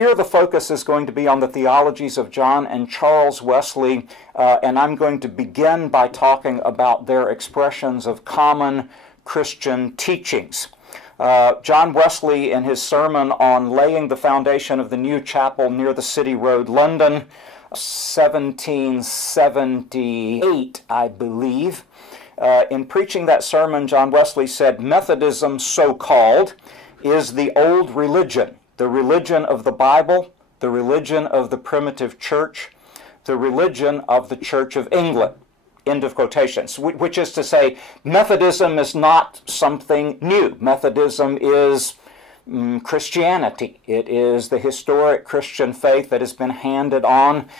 Here the focus is going to be on the theologies of John and Charles Wesley, and I'm going to begin by talking about their expressions of common Christian teachings. John Wesley, in his sermon on laying the foundation of the new chapel near the City Road, London, 1778, I believe, in preaching that sermon, John Wesley said, "Methodism, so-called, is the old religion, the religion of the Bible, the religion of the primitive church, the religion of the Church of England." End of quotations. Which is to say, Methodism is not something new. Methodism is Christianity. It is the historic Christian faith that has been handed on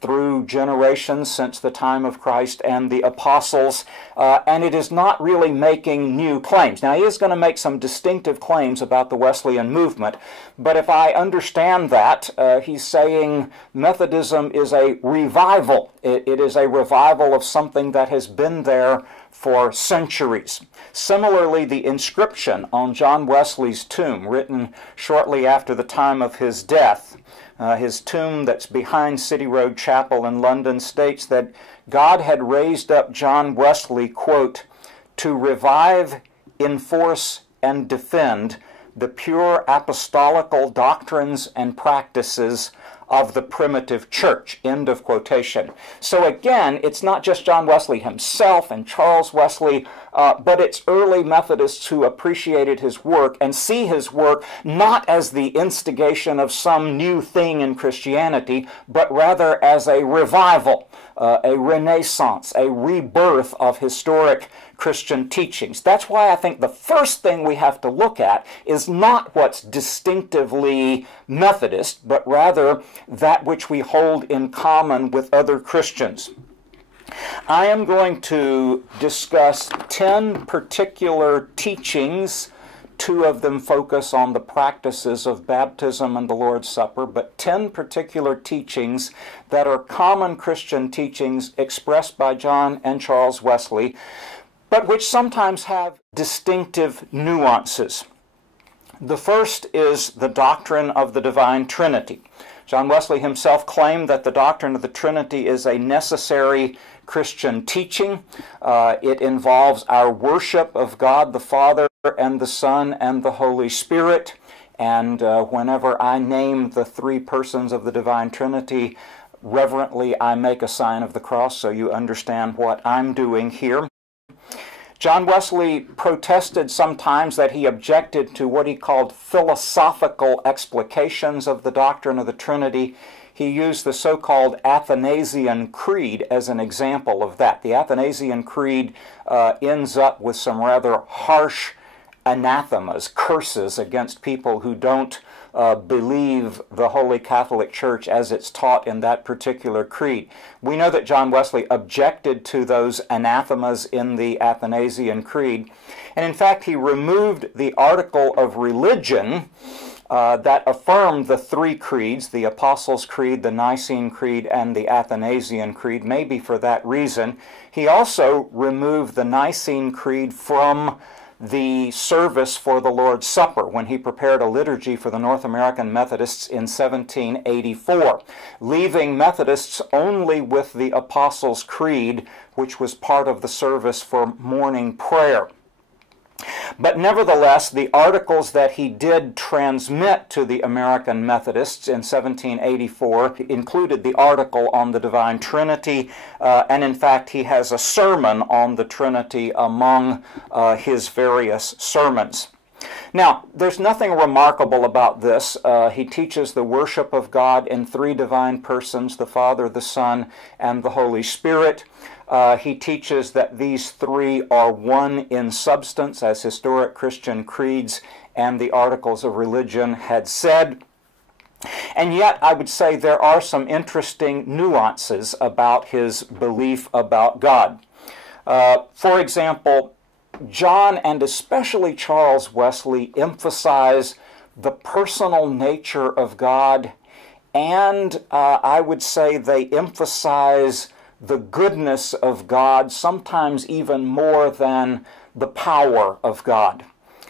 through generations since the time of Christ and the apostles, and it is not really making new claims. Now, he is going to make some distinctive claims about the Wesleyan movement, but if I understand that, he's saying Methodism is a revival. It is a revival of something that has been there for centuries. Similarly, the inscription on John Wesley's tomb, written shortly after the time of his death, his tomb that's behind City Road Chapel in London, states that God had raised up John Wesley, quote, "to revive, enforce, and defend the pure apostolical doctrines and practices of the primitive church," end of quotation. So again, it's not just John Wesley himself and Charles Wesley, but it's early Methodists who appreciated his work and see his work not as the instigation of some new thing in Christianity, but rather as a revival, a renaissance, a rebirth of historic Christian teachings. That's why I think the first thing we have to look at is not what's distinctively Methodist, but rather that which we hold in common with other Christians. I am going to discuss 10 particular teachings. 2 of them focus on the practices of baptism and the Lord's Supper, but 10 particular teachings that are common Christian teachings expressed by John and Charles Wesley, but which sometimes have distinctive nuances. The first is the doctrine of the divine Trinity. John Wesley himself claimed that the doctrine of the Trinity is a necessary Christian teaching. It involves our worship of God the Father and the Son and the Holy Spirit. And whenever I name the 3 persons of the divine Trinity, reverently I make a sign of the cross so you understand what I'm doing here. John Wesley protested sometimes that he objected to what he called philosophical explications of the doctrine of the Trinity. He used the so-called Athanasian Creed as an example of that. The Athanasian Creed ends up with some rather harsh anathemas, curses against people who don't believe the Holy Catholic Church as it's taught in that particular creed. We know that John Wesley objected to those anathemas in the Athanasian Creed, and in fact he removed the article of religion that affirmed the 3 creeds, the Apostles' Creed, the Nicene Creed, and the Athanasian Creed, maybe for that reason. He also removed the Nicene Creed from the service for the Lord's Supper when he prepared a liturgy for the North American Methodists in 1784, leaving Methodists only with the Apostles' Creed, which was part of the service for morning prayer. But nevertheless, the articles that he did transmit to the American Methodists in 1784 included the article on the Divine Trinity, and in fact he has a sermon on the Trinity among his various sermons. Now, there's nothing remarkable about this. He teaches the worship of God in 3 divine persons, the Father, the Son, and the Holy Spirit. He teaches that these 3 are one in substance, as historic Christian creeds and the articles of religion had said. And yet, I would say there are some interesting nuances about his belief about God. For example, John and especially Charles Wesley emphasize the personal nature of God, and I would say they emphasize the goodness of God, sometimes even more than the power of God.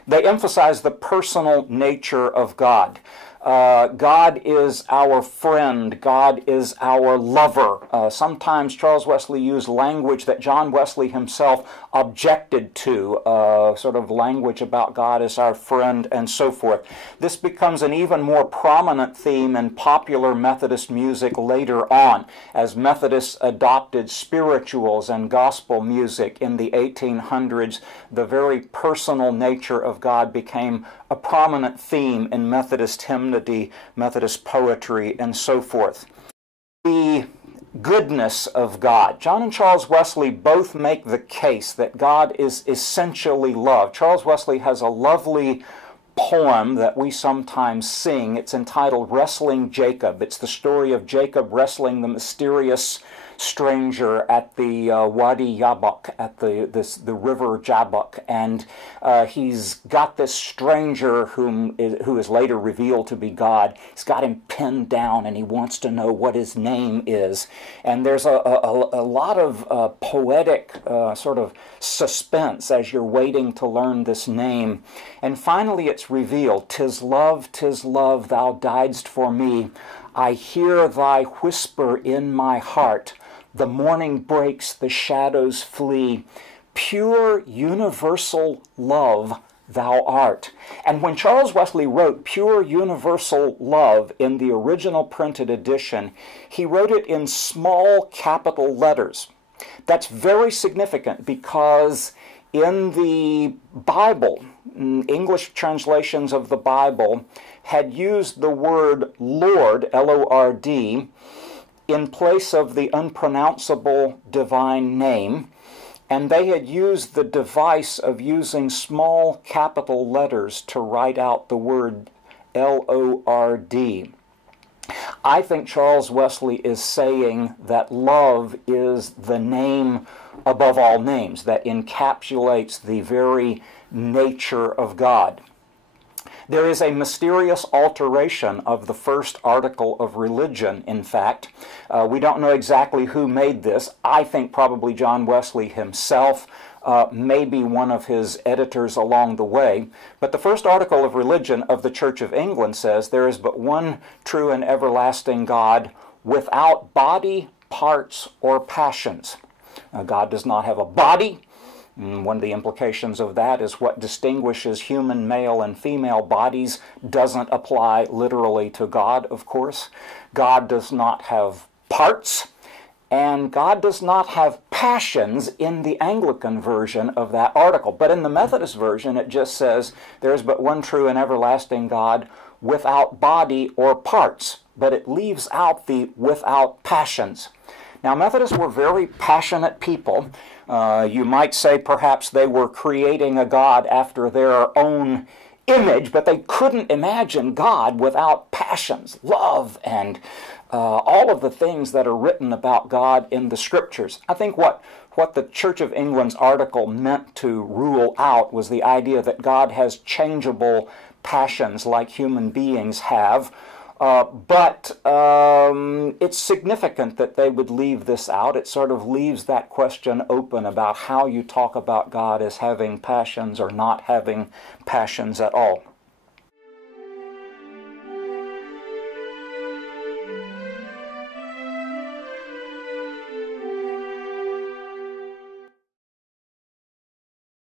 They emphasize the personal nature of God. God is our friend. God is our lover. Sometimes Charles Wesley used language that John Wesley himself objected to, sort of language about God as our friend and so forth. This becomes an even more prominent theme in popular Methodist music later on, as Methodists adopted spirituals and gospel music in the 1800s. The very personal nature of God became a prominent theme in Methodist hymnody, Methodist poetry, and so forth. The goodness of God. John and Charles Wesley both make the case that God is essentially love. Charles Wesley has a lovely poem that we sometimes sing. It's entitled Wrestling Jacob. It's the story of Jacob wrestling the mysterious stranger at the Wadi Yabok, at the river Jabbok, and he's got this stranger who is later revealed to be God. He's got him pinned down, and he wants to know what his name is. And there's a lot of poetic sort of suspense as you're waiting to learn this name. And finally it's revealed, 'tis love, thou diedst for me. I hear thy whisper in my heart. The morning breaks, the shadows flee. Pure universal love thou art. And when Charles Wesley wrote pure universal love in the original printed edition, he wrote it in small capital letters. That's very significant because in the Bible, English translations of the Bible had used the word Lord, L-O-R-D, in place of the unpronounceable divine name, and they had used the device of using small capital letters to write out the word L-O-R-D. I think Charles Wesley is saying that love is the name above all names, that encapsulates the very nature of God. There is a mysterious alteration of the first article of religion, in fact. We don't know exactly who made this. I think probably John Wesley himself, maybe one of his editors along the way. But the first article of religion of the Church of England says, there is but one true and everlasting God, without body, parts, or passions. God does not have a body. One of the implications of that is what distinguishes human male and female bodies doesn't apply literally to God, of course. God does not have parts, and God does not have passions in the Anglican version of that article. But in the Methodist version, it just says, there is but one true and everlasting God without body or parts. But it leaves out the without passions. Now, Methodists were very passionate people. You might say perhaps they were creating a God after their own image, but they couldn't imagine God without passions, love, and all of the things that are written about God in the Scriptures. I think what the Church of England's article meant to rule out was the idea that God has changeable passions like human beings have. But it's significant that they would leave this out. It sort of leaves that question open about how you talk about God as having passions or not having passions at all.